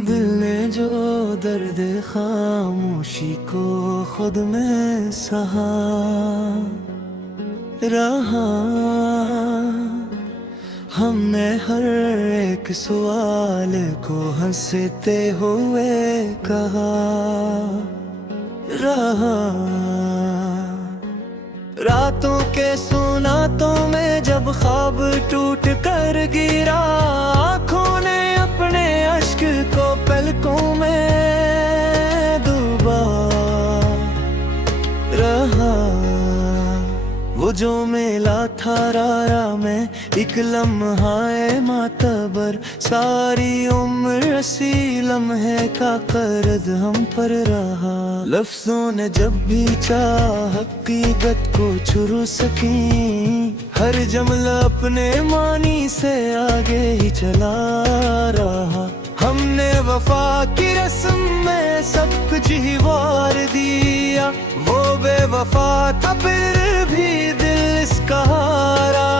दिल ने जो दर्द खामोशी को खुद में सहा रहा, हमने हर एक सवाल को हंसते हुए कहा रहा। रातों के सुनातों में जब ख्वाब टूट कर गिरा, आँखों ने अपने अश्क को पलकों में डूबा रहा। वो जो मेला था रारा में एक लम्हा मातबर, सारी उम्र असी लम्हे का कर्ज हम पर रहा। लफ्जों ने जब भी चाह हकीकत को छुरू सकी, हर जुमला अपने मानी से आगे ही चला रहा। हमने वफा की रस्म में सब कुछ ही वार दिया, वो बेवफा था फिर भी दिल इसका हारा।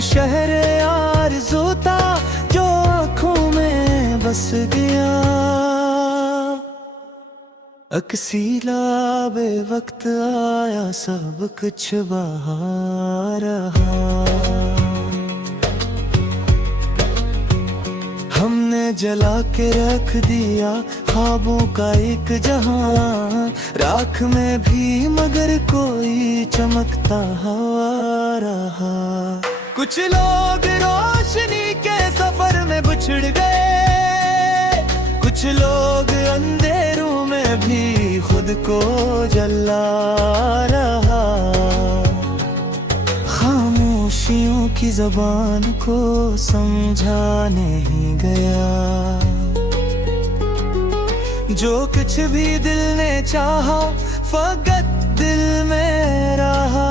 शहर आरज़ू था जो आँखों में बस गया, अक्सीला बेवक्त आया सब कुछ बहा रहा। हमने जला के रख दिया ख्वाबों का एक जहां, राख में भी मगर कोई चमकता हवा रहा। कुछ लोग रोशनी के सफर में बिछड़ गए, कुछ लोग अंधेरों में भी खुद को जला रहा। खामोशियों की ज़बान को समझा नहीं गया, जो कुछ भी दिल ने चाहा फकत दिल में रहा।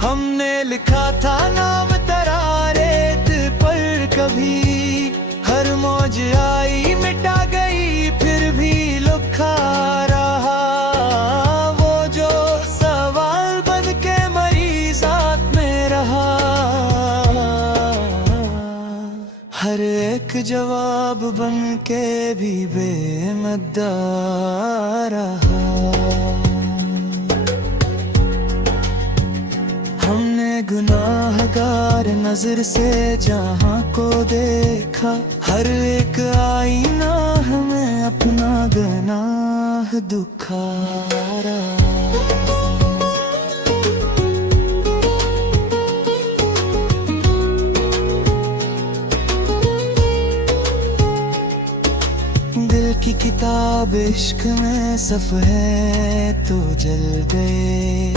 हमने लिखा था नाम तरारेत पर कभी, हर मौज आई मिटा गई फिर भी लुखा रहा। वो जो सवाल बन के मरीज़ात में रहा, हर एक जवाब बन के भी बेमद्दा रहा। हमने गुनाहगार नजर से जहां को देखा, हर एक आईना हमें अपना गुनाह दिखा रहा। दिल की किताब इश्क में सफ़हे तो जल गए,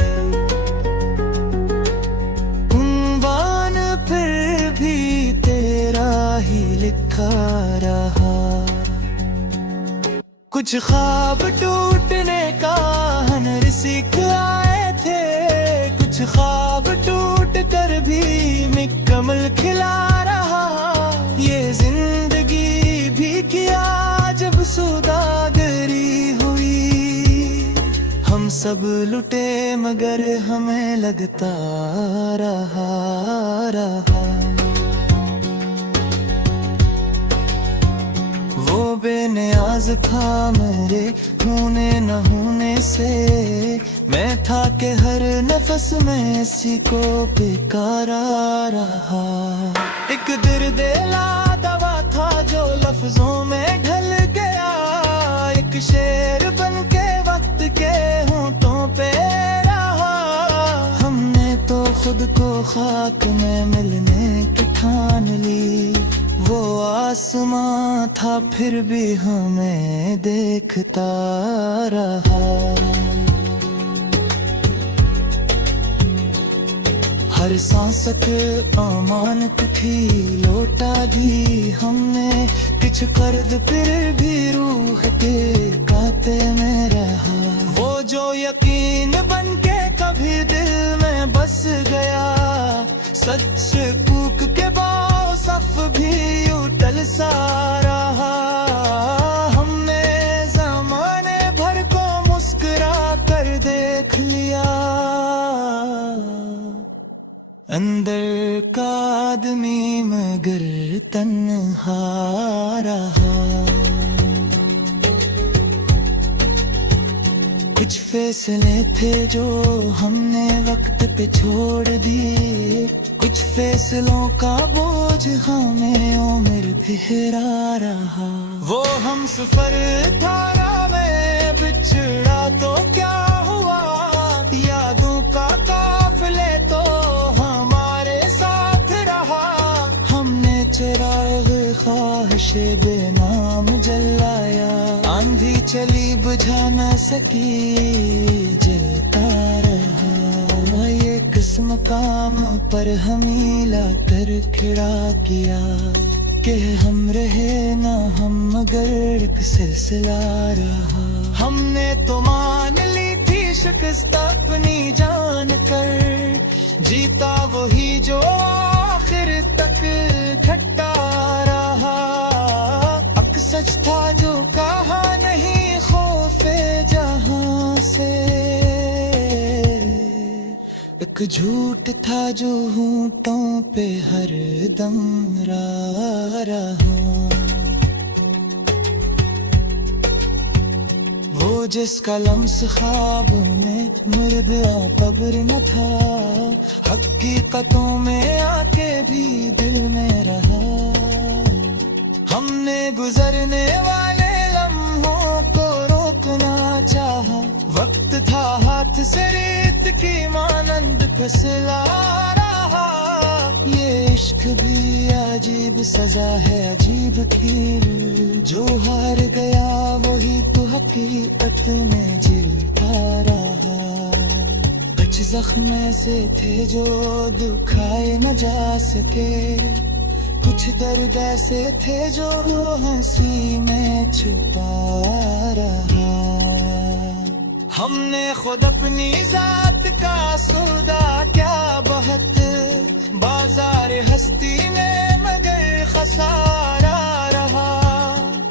उन्वान फिर भी तेरा ही लिखा रहा। कुछ ख्वाब टूटने का हनर सीख आए थे, कुछ ख्वाब टूट कर भी मुकम्मल खिला रहा। ये जिंदगी भी किया जब सौदागरी हुई, हम सब लुटे मगर हमें लगता रहा। वो बेनियाज था मेरे होने न होने से, मैं था कि हर नफस में इसी को बेकारा रहा। एक दिल-दिला दवा था जो लफ्जों में ढल गया, एक शेर बन के वक्त के होंठों पे रहा। हमने तो खुद को खाक में मिलने की ठान ली, वो आसमां था फिर भी हमें देखता रहा। हर सांसक अमानत थी लौटा दी हमने, कुछ कर्ज फिर भी रूह के काते में रहा। वो जो यकीन बन के कभी दिल में बस गया, सच कूक के बासफ भी उठल सा रहा। हमने जमाने भर को मुस्कुरा कर देख लिया, अंदर का आदमी मगर तन्हा रहा। कुछ फैसले थे जो हमने वक्त पे छोड़ दिए, कुछ फैसलों का बोझ हमें उम्र बिखरा रहा। वो हम सफर धारा में बिछड़ा तो क्या हुआ, यादों का काफिले तो हमारे साथ रहा। हमने चिराग ख्वाहिश बेनाम जलाया, आंधी चली बुझा न सकी जलता रहा। ये किस्म काम पर हमी लाकर खड़ा किया कि हम रहे ना हम मगर एक सिलसिला रहा। हमने तो मान ली थी शिकस्त अपनी जान कर, जीता वही जो आखिर तक खट्टा रहा। अक सच था जो कहा नहीं खौफे जहां से, एक झूठ था जो होंठों पे हर दम रहा। वो जिसका लम्स ख्वाबों में मुर्दा कब्र न था, हकीकतों में आके भी दिल में रहा। हमने गुजरने वाले लम्हों को रोकना चाहा, वक्त था हाथ से रेत की मानंद फिसला रहा। ये इश्क भी अजीब सजा है अजीब खेल, जो हार गया वही तो हकीकत में जीता रहा। कुछ जख्म ऐसे थे जो दुखाए न जा सके, कुछ दर्द ऐसे थे जो हंसी में छुपा रहा। हमने खुद अपनी जात का सौदा क्या बहुत, बाजार हस्ती में मगर खसारा रहा।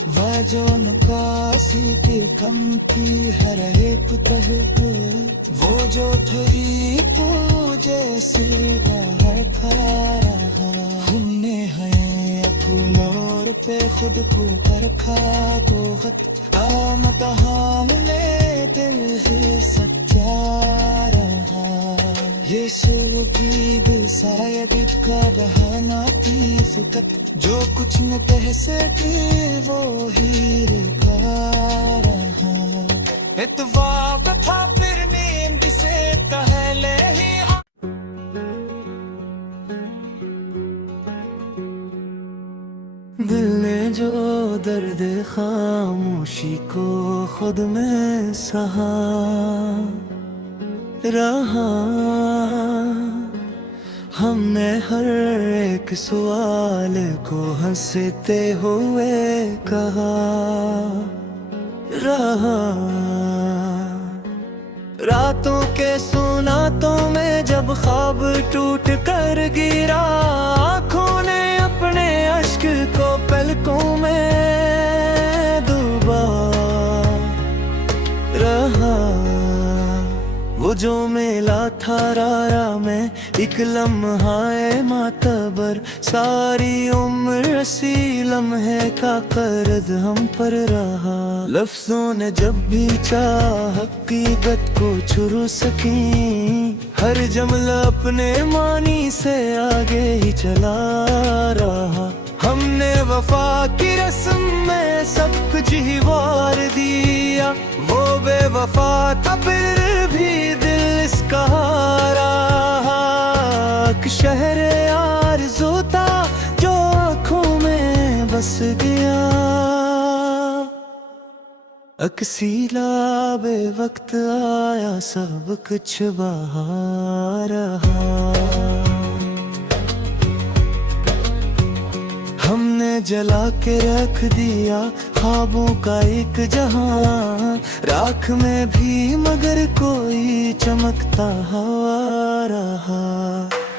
वह जो नकासी की कम थी हर एक पहलू, वो जो थी पूजे सिलवा खा रहा। हमने है फूलों पे खुद को परखा को खत आमत हमने दिल ही सच्चा रहा। ये शेर की दिल साये बिका रहा ना थी फकत, जो कुछ न कह सके वो ही रुका रहा। इत्तेफाक था फिर नींद से पहले ही, दिल ने जो दर्द खामोशी को खुद में सहा रहा। हमने हर एक सवाल को हंसते हुए कहा रहा। रातों के सुनातों में जब ख्वाब टूट कर गिरा, आँखों ने अपने अश्क को पलकों में डूबा रहा। वो जो मेला था रारा में एक लम्हा मातबर, सारी उम्र असी लम्हे का कर्ज हम पर रहा। लफ्जों ने जब भी चाह हकीकत को छुरू सकी, हर जमला अपने मानी से आगे ही चला रहा। हमने वफा की रस्म में सब कुछ ही वार दिया, वो बेवफा था फिर भी दिल इसका रहा। शहर आरज़ू था जो आँखों में बस गया, अक्सीला बे वक्त आया सब कुछ बहा रहा। हमने जला के रख दिया ख्वाबों का एक जहां, राख में भी मगर कोई चमकता हवा रहा।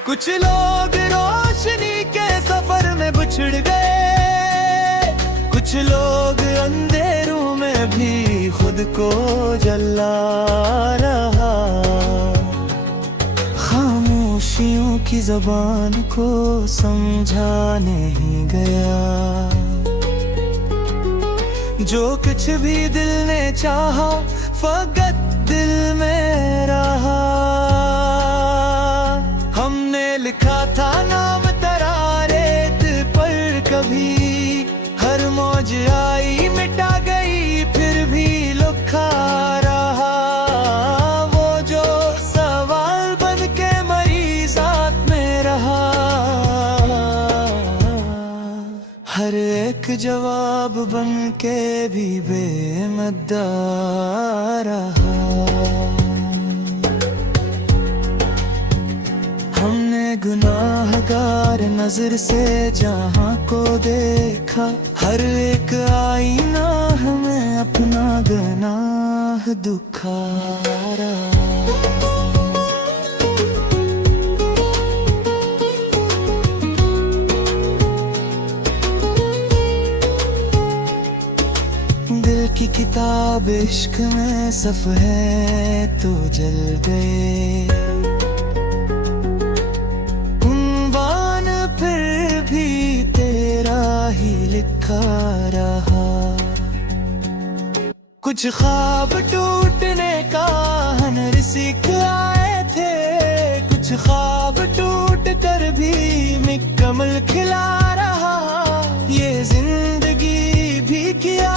कुछ लोग रोशनी के सफर में बिछड़ गए, कुछ लोग अंधेरों में भी खुद को जला रहा। खामोशियों की ज़बान को समझा नहीं गया। जो कुछ भी दिल ने चाहा फकत दिल में रहा। हमने लिखा था नाम तेरा रेत पर कभी, हर मौज आई मिटा गई फिर भी लुखा रहा। वो जो सवाल बन के मरी साथ में रहा, हर एक जवाब बन के भी बेमुद्दा रहा। हमने गुनाहगार नजर से जहां को देखा, हर एक आईना हमें अपना गुनाह दिखारा। दिल की किताब इश्क में सफ़हे तो जल गए, उन्वान फिर भी तेरा ही लिखा रहा। कुछ ख्वाब टूटने का हनर सीख आए थे, कुछ ख्वाब टूट कर भी मुकम्मल खिला रहा। ये जिंदगी भी किया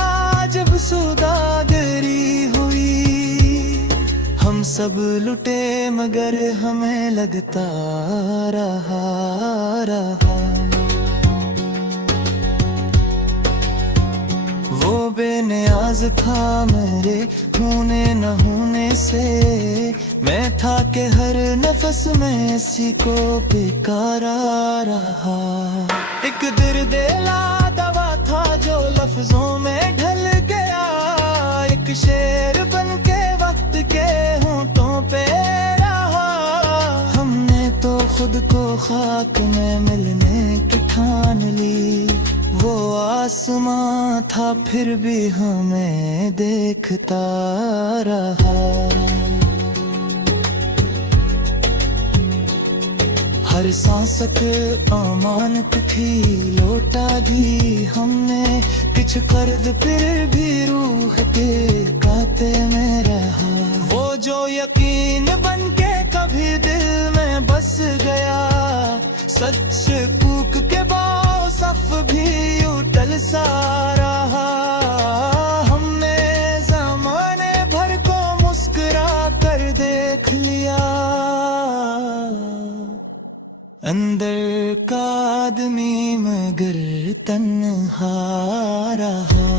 जब सौदागरी हुई, हम सब लुटे मगर हमें लगता रहा। वो बेनियाज था मेरे होने न होने से, मैं था कि हर नफस में इसी को बेकारा रहा। एक दर्द-ए-ला दवा था जो लफ्जों में ढल गया, एक शेर बन के वक्त के होंठों पे रहा। हमने तो खुद को खाक में मिलने की ठान ली, वो आसमां था फिर भी हमें देखता रहा। हर सांसक अमानत थी लौटा दी हमने, कुछ कर्ज फिर भी रूह के कांटे में रहा। वो जो यकीन बन के कभी दिल में बस गया, सच कूक के बासफ भी उतल सा रहा। हमने ज़माने भर को मुस्कुरा कर देख लिया, अंदर का आदमी मगर तन्हा रहा।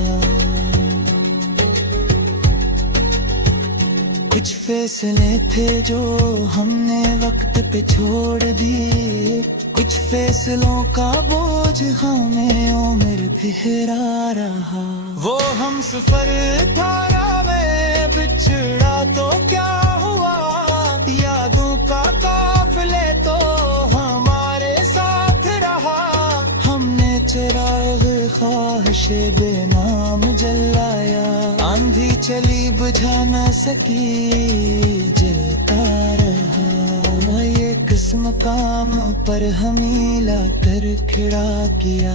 कुछ फैसले थे जो हमने वक्त पे छोड़ दिए, कुछ फैसलों का बोझ हमें उम्र बिखरा रहा। वो हम सफर था में बिछड़ा तो क्या हुआ, यादों का काफिले तो हमारे साथ रहा। हमने चिराग ख्वाहिश बेनाम जलाया, आंधी चली बुझा न सकी जलता रहा। ये किस मकाम पर हमें लाकर खड़ा किया,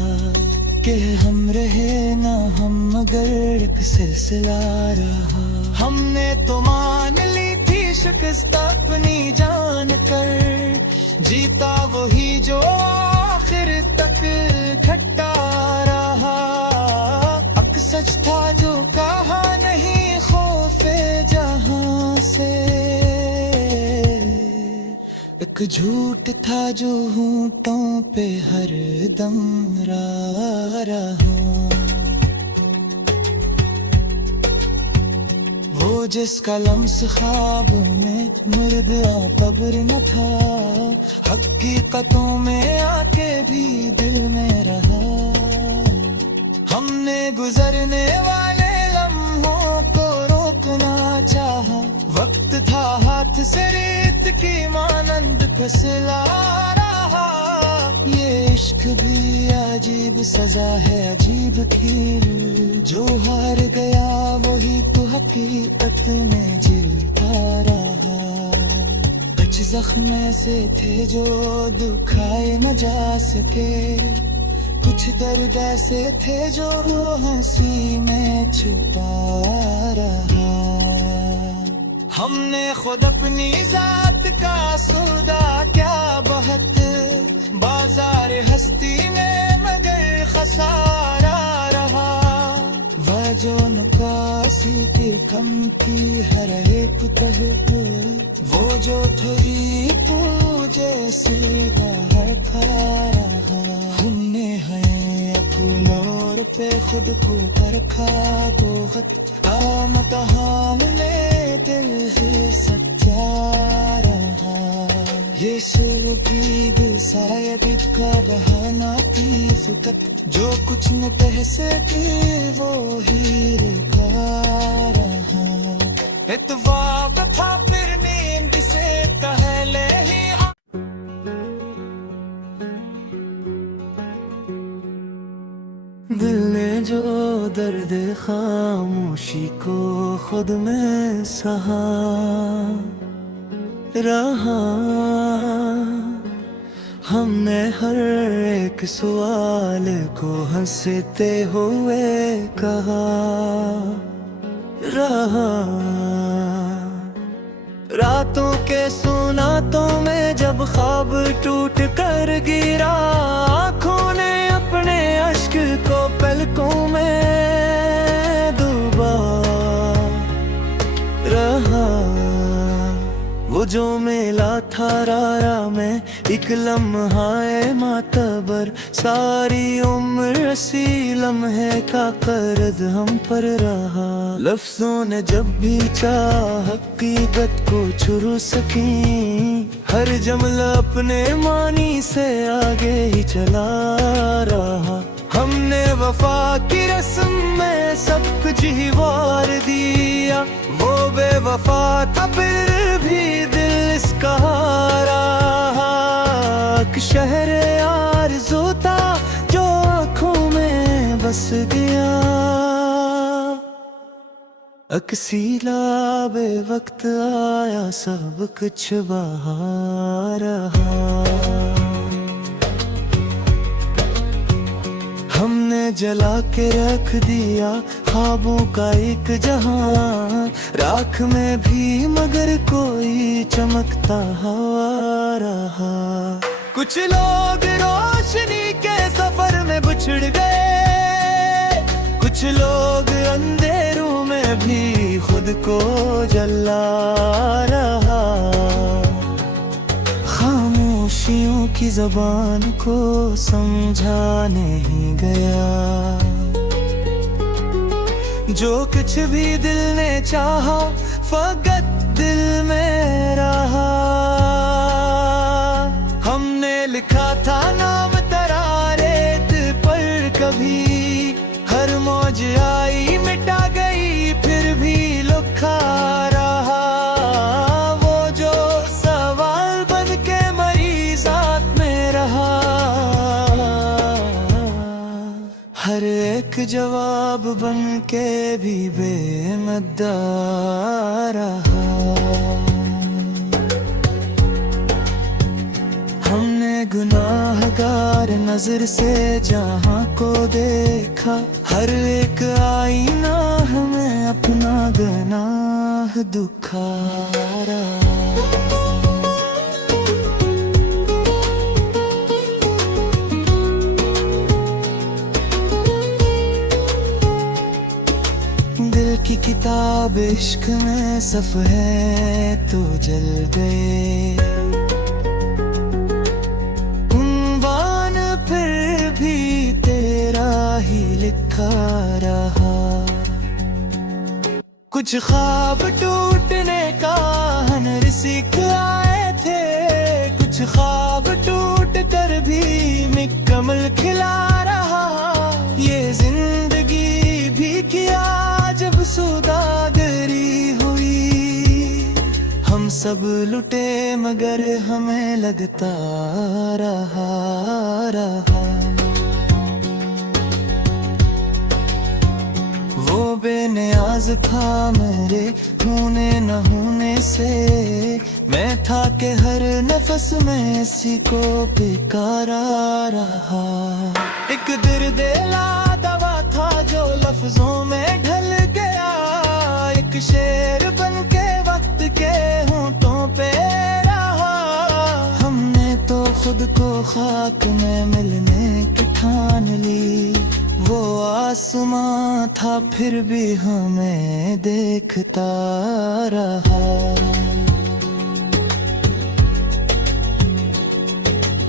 कि हम रहे ना हम मगर एक सिलसिला रहा। हमने तो मान ली थी शिकस्त अपनी जान कर, जीता वही जो आखिर तक खट्टा रहा। अक सच था जो कहा नहीं खौफे जहां से, एक झूठ था जो होंठों पे हर दम रहा। वो जिसका लम्स ख्वाबों में मुर्द कब्र न था, हकीकतों में आके भी दिल में रहा। हमने गुजरने वाले लम्हों को रोकना चाहा, वक्त था हाथ से रेत की मानंद फिसला रहा। ये इश्क भी अजीब सजा है अजीब खेल, जो हार गया वही तो हकीकत में जीता रहा। कुछ जख्म ऐसे थे जो दुखाए न जा सके, कुछ दर्द ऐसे थे जो हंसी में छुपा रहा। हमने खुद अपनी जात का सौदा क्या बहुत बाजार हस्ती में मगर खसारा रहा। वह जो नकासी की कम की हर एक पहट, वो जो थोड़ी पूजे सिलवा है रहा। हमने है फूलों पे खुद को परखा बहुत, काम कहाँ में दिल ही सच्चा रहा। ये सिर भी दिल साबित कर रहा ना की फुकत, जो कुछ न कह सके वो ही लिखा रहा। इत्वाक था फिर नींद से पहले ही दिल ने जो दर्द खामोशी को खुद में सहा रहा। हमने हर एक सवाल को हंसते हुए कहा रहा। रातों के सुनातों में जब ख्वाब टूट कर गिरा, आँखों ने अपने अश्क को पलकों में डूबा रहा। वो जो मेला था रारा में एक लम्हा मातबर, सारी उम्र इसी लम्हे का कर्ज हम पर रहा। लफ्जों ने जब भी चाह हकीकत को छुरू सकी, हर जमला अपने मानी से आगे ही चला रहा। हमने वफा की रस्म में सब कुछ ही वार दिया, वो बेवफा था फिर भी दिल इसका रहा। शहर आरज़ू था जो आँखों में बस गया, अक्सीला बे वक्त आया सब कुछ बहा रहा। हमने जला के रख दिया ख्वाबों का एक जहां, राख में भी मगर कोई चमकता हवा रहा। कुछ लोग रोशनी के सफर में बिछड़ गए, कुछ लोग अंधेरों में भी खुद को जला रहा। खामोशियों की ज़बान को समझा नहीं गया, जो कुछ भी दिल ने चाहा फकत दिल में रहा। हमने लिखा था नाम तरारेत पर कभी, हर मौज आई मिटा गई फिर भी लुखा रहा। वो जो सवाल बन के मरीज़ात में रहा, हर एक जवाब बन के भी बेमद्दा रहा। हमने गुनाहगार नजर से जहां को देखा, हर एक आईना हमें अपना गुनाह दिखा रहा। दिल की किताब इश्क में सफ़हे तो जल गए, उन्वान फिर भी तेरा ही लिखा रहा। कुछ ख्वाब टूटने का हनर सीख आए थे, कुछ ख्वाब टूट कर भी मुकम्मल खिला रहा। ये जिंदगी भी किया जब सौदागरी हुई, हम सब लुटे मगर हमें लगता रहा। वो बेनियाज था मेरे होने न होने से, मैं था के हर नफस में इसी को बेकारा रहा। एक दिल-दिला दवा था जो लफ्जों में ढल गया, एक शेर बन के वक्त के होंठों पे रहा। हमने तो खुद को खाक में मिलने की ठान ली, वो आसमां था फिर भी हमें देखता रहा।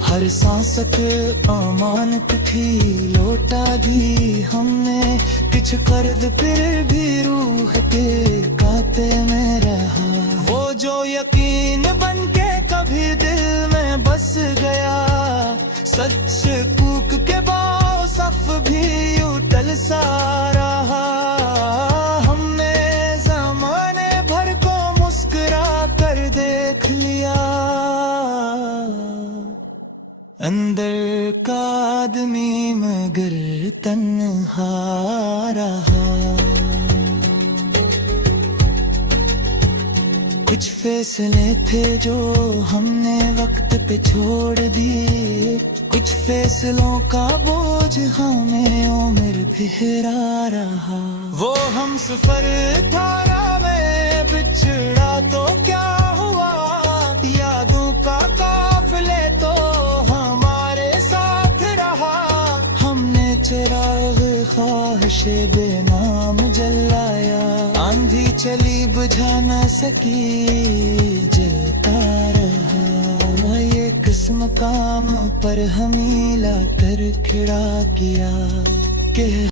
हर सांसक अमानत थी, लौटा दी हमने कुछ कर्ज, फिर भी रूह के काते में रहा। वो जो यकीन बन के कभी दिल में बस गया, सच कूक के सफ भी उतल सा रहा। हमने ज़माने भर को मुस्कुरा कर देख लिया, अंदर का आदमी मगर तन्हा रहा। कुछ फैसले थे जो हमने वक्त पे छोड़ दिए, कुछ फैसलों का बोझ हमें उम्र बिखरा रहा। वो हम सफर धारा में बिछड़ा तो क्या हुआ, यादों का काफिले तो हमारे साथ रहा। हमने चिराग ख्वाहिशे बेनाम जलाया, आंधी चली बुझा न सकी, जलता रहा। ये किस्म काम पर हमी ला कर खड़ा किया कि